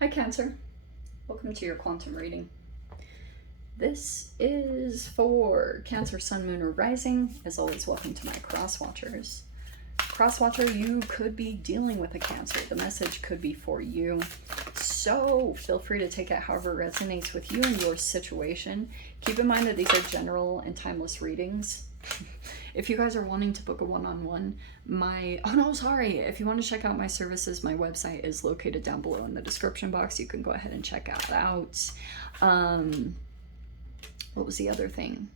Hi Cancer, welcome to your quantum reading. This is for Cancer, Sun, Moon, or Rising. As always, welcome to my cross watchers. Cross watcher, you could be dealing with a Cancer. The message could be for you. So feel free to take it however resonates with you and your situation. Keep in mind that these are general and timeless readings. If you guys are wanting to book a one-on-one, if you want to check out my services, my website is located down below in the description box. You can go ahead and check that out. What was the other thing?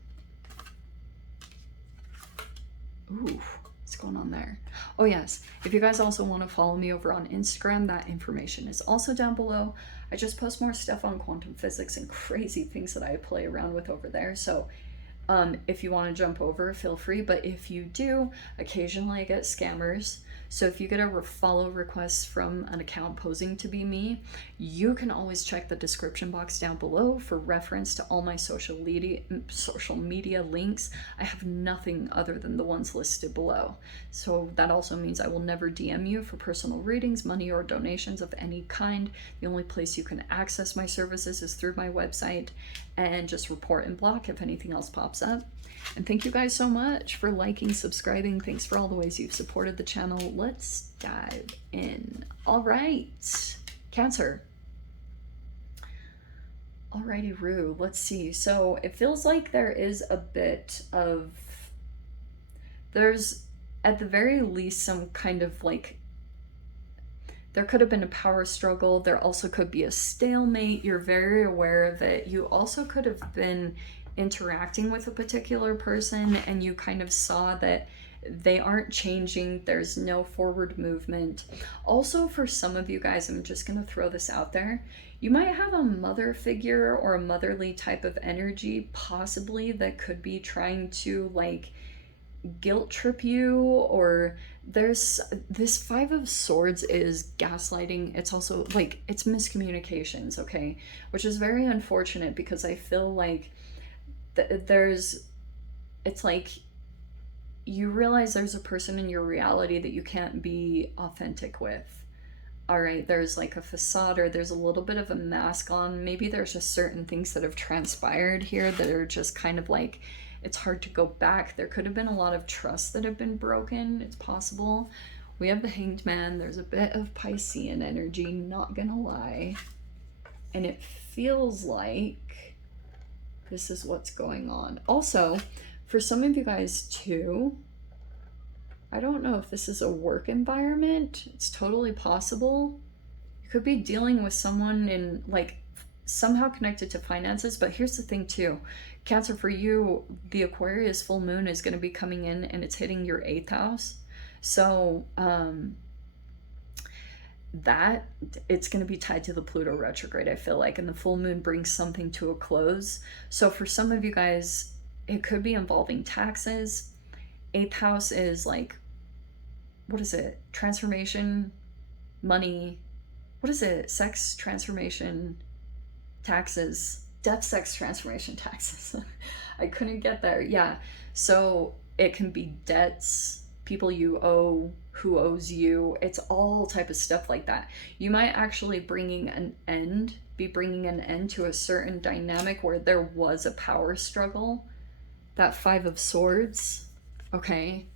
Ooh, what's going on there? Oh yes, if you guys also want to follow me over on Instagram, that information is also down below. I just post more stuff on quantum physics and crazy things that I play around with over there. So if you want to jump over, feel free. But if you do, occasionally I get scammers. So if you get a follow request from an account posing to be me, you can always check the description box down below for reference to all my social media links. I have nothing other than the ones listed below. So that also means I will never DM you for personal readings, money, or donations of any kind. The only place you can access my services is through my website, and just report and block if anything else pops up. And thank you guys so much for liking, subscribing. Thanks for all the ways you've supported the channel. Let's dive in. All right, Cancer. Alrighty, Rue. Let's see. So it feels like there is a bit of, there's at the very least some kind of like, there could have been a power struggle. There also could be a stalemate. You're very aware of it. You also could have been interacting with a particular person and you kind of saw that they aren't changing. There's no forward movement. Also, for some of you guys, I'm just going to throw this out there. You might have a mother figure or a motherly type of energy, possibly, that could be trying to like guilt trip you, or there's this Five of Swords is gaslighting. It's also like it's miscommunications, okay, which is very unfortunate because I feel like it's like you realize there's a person in your reality that you can't be authentic with. All right, there's like a facade, or there's a little bit of a mask on. Maybe there's just certain things that have transpired here that are just kind of like, it's hard to go back. There could have been a lot of trust that have been broken. It's possible. We have the Hanged Man. There's a bit of Piscean energy, not gonna lie. And it feels like this is what's going on. Also, for some of you guys too, I don't know if this is a work environment. It's totally possible. You could be dealing with someone in like somehow connected to finances, but here's the thing too. Cancer, for you, the Aquarius full moon is going to be coming in and it's hitting your 8th house. So that it's going to be tied to the Pluto retrograde, I feel like, and the full moon brings something to a close. So for some of you guys, it could be involving taxes. 8th house is like, what is it? Transformation, money. What is it? Sex, transformation, taxes. Death, sex, transformation, taxes. I couldn't get there. Yeah. So it can be debts, people you owe, who owes you. It's all type of stuff like that. You might actually be bringing an end to a certain dynamic where there was a power struggle. That Five of Swords, okay?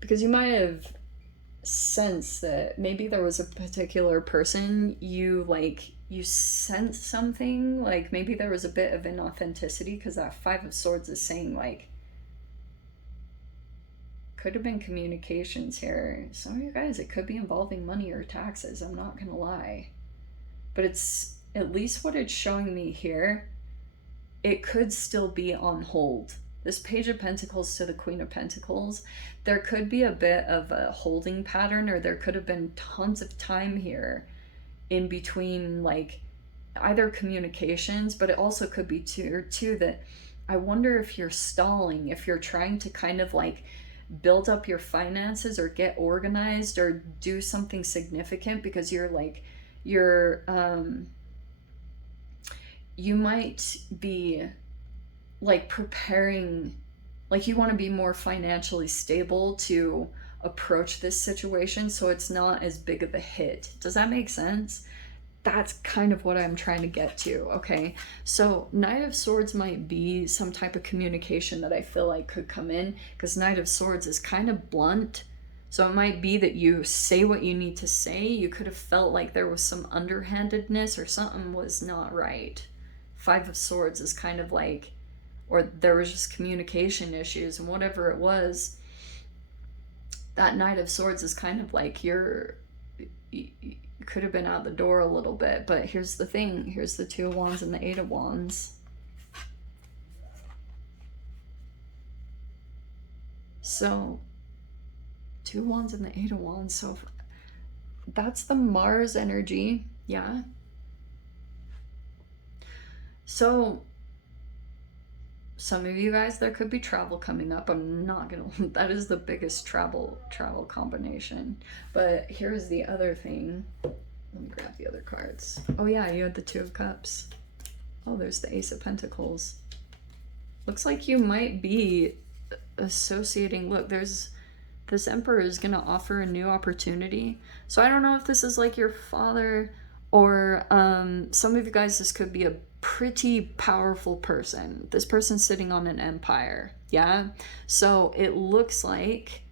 Because you might have sensed that maybe there was a particular person you sense something, like maybe there was a bit of inauthenticity, because that Five of Swords is saying like could have been communications here. Some of you guys, it could be involving money or taxes, I'm not gonna lie, but it's at least what it's showing me here. It could still be on hold. This Page of Pentacles to the Queen of Pentacles, there could be a bit of a holding pattern, or there could have been tons of time here in between, like either communications, but it also could be too that I wonder if you're stalling, if you're trying to kind of like build up your finances or get organized or do something significant, because you're like you might be like preparing, like you want to be more financially stable to approach this situation so it's not as big of a hit. Does that make sense? that's kind of what I'm trying to get to, okay? So Knight of Swords might be some type of communication that I feel like could come in, because Knight of Swords is kind of blunt. So it might be that you say what you need to say. You could have felt like there was some underhandedness or something was not right. Five of Swords is kind of like, or there was just communication issues, and whatever it was, that Knight of Swords is kind of like you could have been out the door a little bit. But here's the thing, here's the Two of Wands and the Eight of Wands. So Two of Wands and the Eight of Wands, so that's the Mars energy, yeah. So some of you guys, there could be travel coming up. I'm not gonna, that is the biggest travel combination. But here's the other thing. Let me grab the other cards. Oh yeah, you had the Two of Cups. Oh, there's the Ace of Pentacles. Looks like you might be associating, look, there's, this Emperor is gonna offer a new opportunity. So I don't know if this is like your father, or some of you guys, this could be a pretty powerful person. This person's sitting on an empire, yeah? So it looks like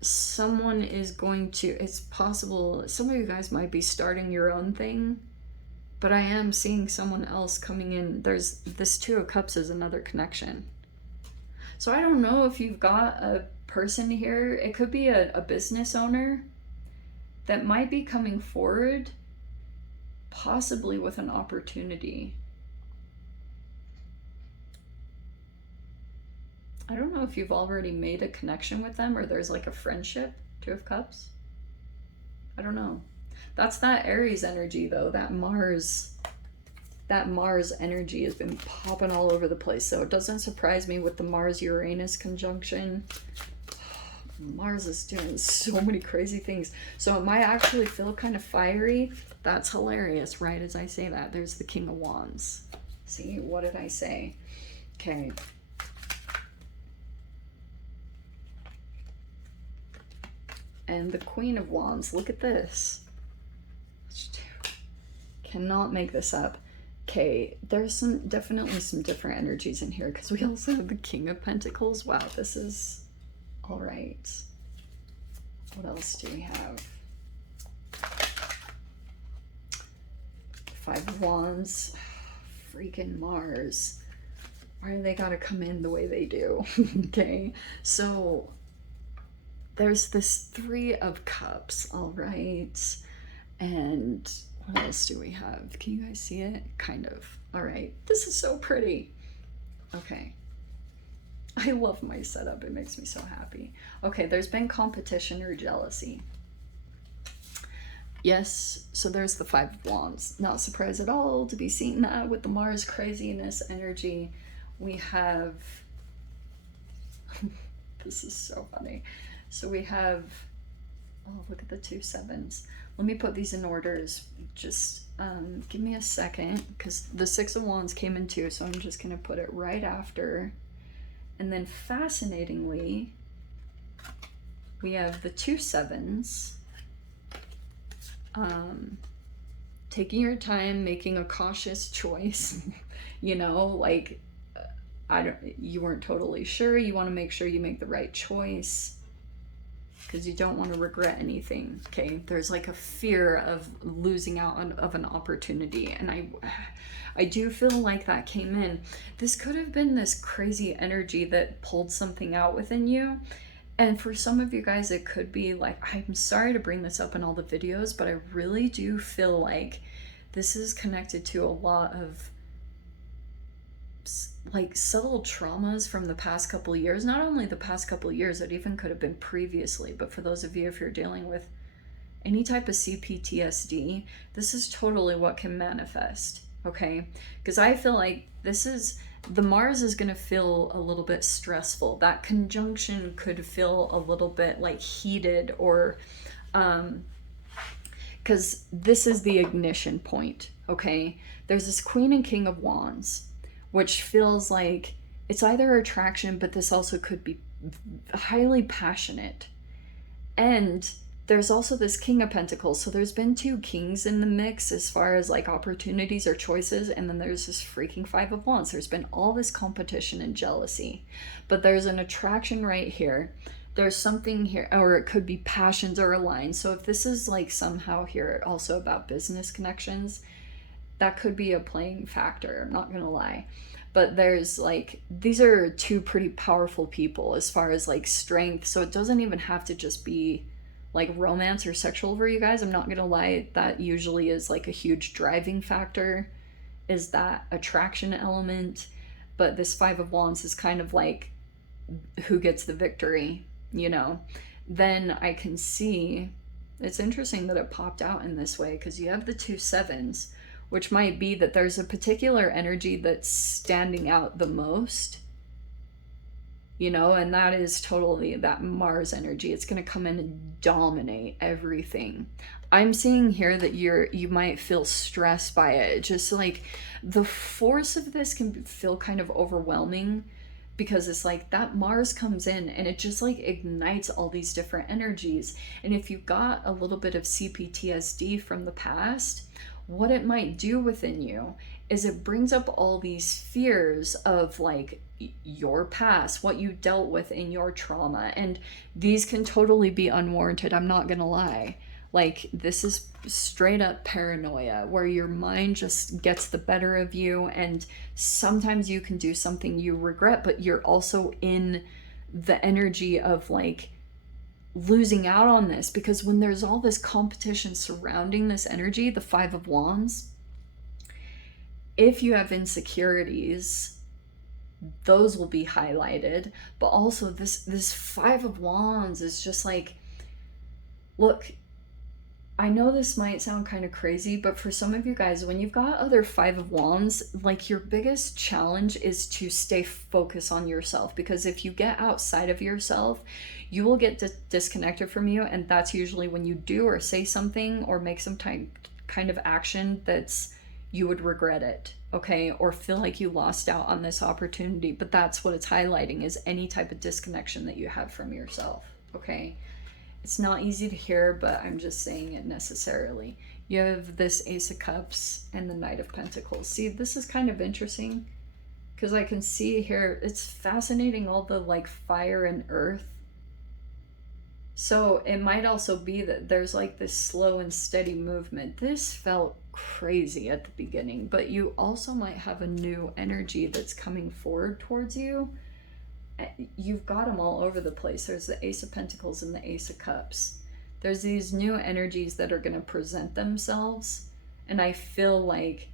someone is going to, it's possible, some of you guys might be starting your own thing, but I am seeing someone else coming in. There's this Two of Cups is another connection. So I don't know if you've got a person here. It could be a business owner that might be coming forward, possibly with an opportunity. I don't know if you've already made a connection with them, or there's like a friendship. Two of Cups. I don't know. That's that Aries energy though. That Mars energy has been popping all over the place. So it doesn't surprise me with the Mars-Uranus conjunction. Mars is doing so many crazy things. So it might actually feel kind of fiery. That's hilarious, right? As I say that, there's the King of Wands. See, what did I say? Okay. And the Queen of Wands, look at this. Cannot make this up. Okay, there's definitely some different energies in here, because we also have the King of Pentacles. Wow, this is all right. What else do we have? Five of Wands. Freaking Mars. Why do they gotta come in the way they do? Okay, so there's this Three of Cups, all right. And what else do we have? Can you guys see it? Kind of. All right, this is so pretty. Okay. I love my setup, it makes me so happy. Okay, there's been competition or jealousy. Yes, so there's the Five of Wands. Not surprised at all to be seeing that with the Mars craziness energy. We have, this is so funny. So we have, oh, look at the 2 sevens. Let me put these in orders. Just give me a second, because the 6 of Wands came in 2, so I'm just gonna put it right after. And then fascinatingly, we have the 2 sevens. Taking your time, making a cautious choice. You know, like, you weren't totally sure. You want to make sure you make the right choice, because you don't want to regret anything. Okay, there's like a fear of losing out of an opportunity, and I do feel like that came in. This could have been this crazy energy that pulled something out within you. And for some of you guys, it could be like, I'm sorry to bring this up in all the videos, but I really do feel like this is connected to a lot of like subtle traumas from the past couple of years. Not only the past couple of years, it even could have been previously, but for those of you, if you're dealing with any type of CPTSD, this is totally what can manifest, okay? Because I feel like this is, the Mars is going to feel a little bit stressful. That conjunction could feel a little bit like heated, or because this is the ignition point, okay? There's this Queen and King of Wands, which feels like it's either attraction, but this also could be highly passionate. And there's also this King of Pentacles. So there's been two kings in the mix as far as like opportunities or choices. And then there's this freaking Five of Wands. There's been all this competition and jealousy. But there's an attraction right here. There's something here, or it could be passions are aligned. So if this is like somehow here also about business connections, that could be a playing factor. I'm not going to lie. But there's like, these are two pretty powerful people as far as like strength. So it doesn't even have to just be like romance or sexual for you guys. I'm not gonna lie, that usually is like a huge driving factor, is that attraction element. But this Five of Wands is kind of like who gets the victory, you know. Then I can see, it's interesting that it popped out in this way, because you have the two sevens, which might be that there's a particular energy that's standing out the most, you know, and that is totally that Mars energy. It's going to come in and dominate everything. I'm seeing here that you might feel stressed by it. Just like the force of this can feel kind of overwhelming, because it's like that Mars comes in and it just like ignites all these different energies. And if you got a little bit of CPTSD from the past, what it might do within you is it brings up all these fears of like your past, what you dealt with in your trauma. And these can totally be unwarranted. I'm not gonna lie. Like, this is straight up paranoia where your mind just gets the better of you, and sometimes you can do something you regret, but you're also in the energy of like losing out on this, because when there's all this competition surrounding this energy, the Five of Wands, if you have insecurities, those will be highlighted. But also this Five of Wands is just like, look, I know this might sound kind of crazy, but for some of you guys, when you've got other Five of Wands, like your biggest challenge is to stay focused on yourself, because if you get outside of yourself, you will get disconnected from you. And that's usually when you do or say something or make some kind of action that's, you would regret it, okay? Or feel like you lost out on this opportunity. But that's what it's highlighting, is any type of disconnection that you have from yourself, okay? It's not easy to hear, but I'm just saying it necessarily. You have this Ace of Cups and the Knight of Pentacles. See, this is kind of interesting, because I can see here, it's fascinating, all the like fire and earth. So it might also be that there's like this slow and steady movement. This felt crazy at the beginning, but you also might have a new energy that's coming forward towards you. You've got them all over the place. There's the Ace of Pentacles and the Ace of Cups. There's these new energies that are going to present themselves. And I feel like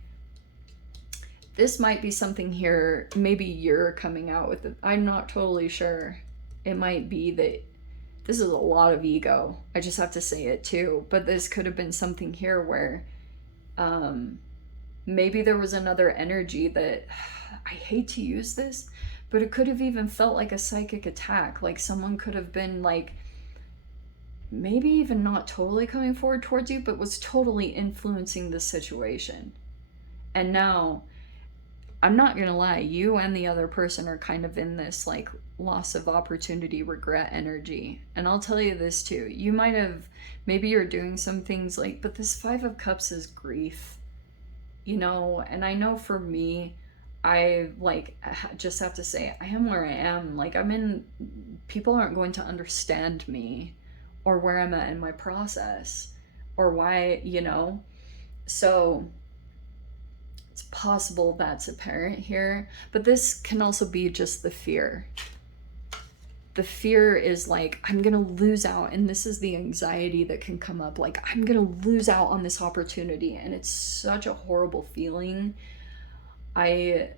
this might be something here. Maybe you're coming out with it. I'm not totally sure. It might be that this is a lot of ego. I just have to say it too. But this could have been something here where maybe there was another energy that, I hate to use this, but it could have even felt like a psychic attack. Like someone could have been like, maybe even not totally coming forward towards you, but was totally influencing the situation. And now, I'm not gonna lie, you and the other person are kind of in this like loss of opportunity, regret energy. And I'll tell you this too, you might have, maybe you're doing some things like, but this Five of Cups is grief, you know. And I know for me, I like just have to say, I am where I am. Like, I'm in, people aren't going to understand me or where I'm at in my process or why, you know. So it's possible that's apparent here, but this can also be just the fear. The fear is like, I'm gonna lose out, and this is the anxiety that can come up, like I'm gonna lose out on this opportunity. And it's such a horrible feeling. I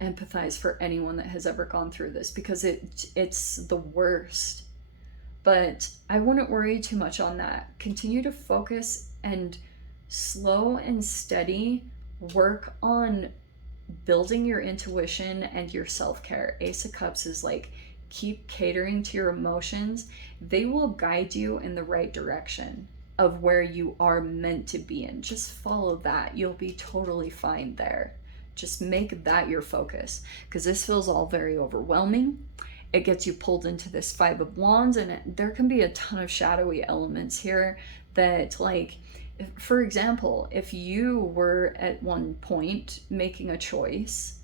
empathize for anyone that has ever gone through this, because it's the worst. But I wouldn't worry too much on that. Continue to focus and slow and steady work on building your intuition and your self-care. Ace of Cups is like, keep catering to your emotions. They will guide you in the right direction of where you are meant to be in. Just follow that. You'll be totally fine there. Just make that your focus, because this feels all very overwhelming. it gets you pulled into this Five of Wands, and there can be a ton of shadowy elements here that, like, for example, if you were at one point making a choice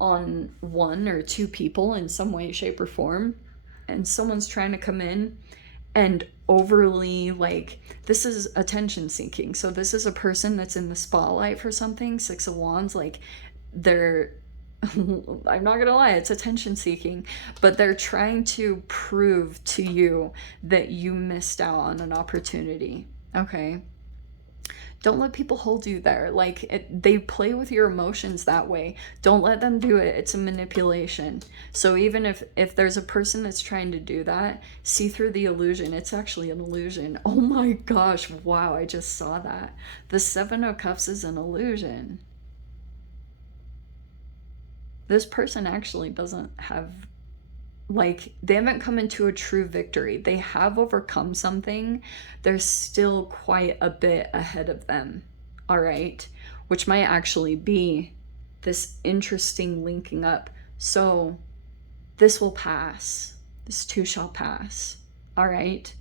on one or two people in some way, shape, or form, and someone's trying to come in and overly, like, this is attention seeking. So this is a person that's in the spotlight for something, Six of Wands, like, they're I'm not gonna lie, it's attention seeking, but they're trying to prove to you that you missed out on an opportunity. Okay, don't let people hold you there. Like, they play with your emotions that way. Don't let them do it. It's a manipulation. So even if there's a person that's trying to do that, see through the illusion. It's actually an illusion. Oh my gosh, wow, I just saw that. The Seven of Cups is an illusion. This person actually doesn't have, like, they haven't come into a true victory. They have overcome something. There's still quite a bit ahead of them, all right? Which might actually be this interesting linking up. So this will pass. This too shall pass, all right?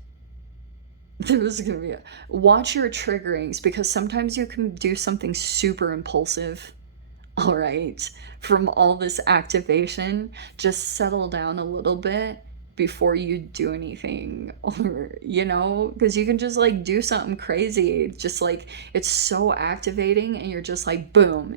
This is gonna be watch your triggerings, because sometimes you can do something super impulsive. All right, from all this activation, just settle down a little bit before you do anything, or, because you can just, like, do something crazy, just like it's so activating, and you're just like, boom.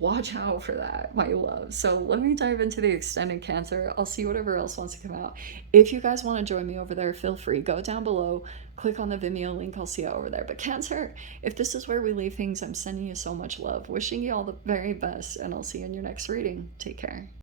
Watch out for that, my love. So let me dive into the extended Cancer. I'll see whatever else wants to come out. If you guys want to join me over there, feel free. Go down below, click on the Vimeo link. I'll see you over there. But Cancer, if this is where we leave things, I'm sending you so much love. Wishing you all the very best, and I'll see you in your next reading. Take care.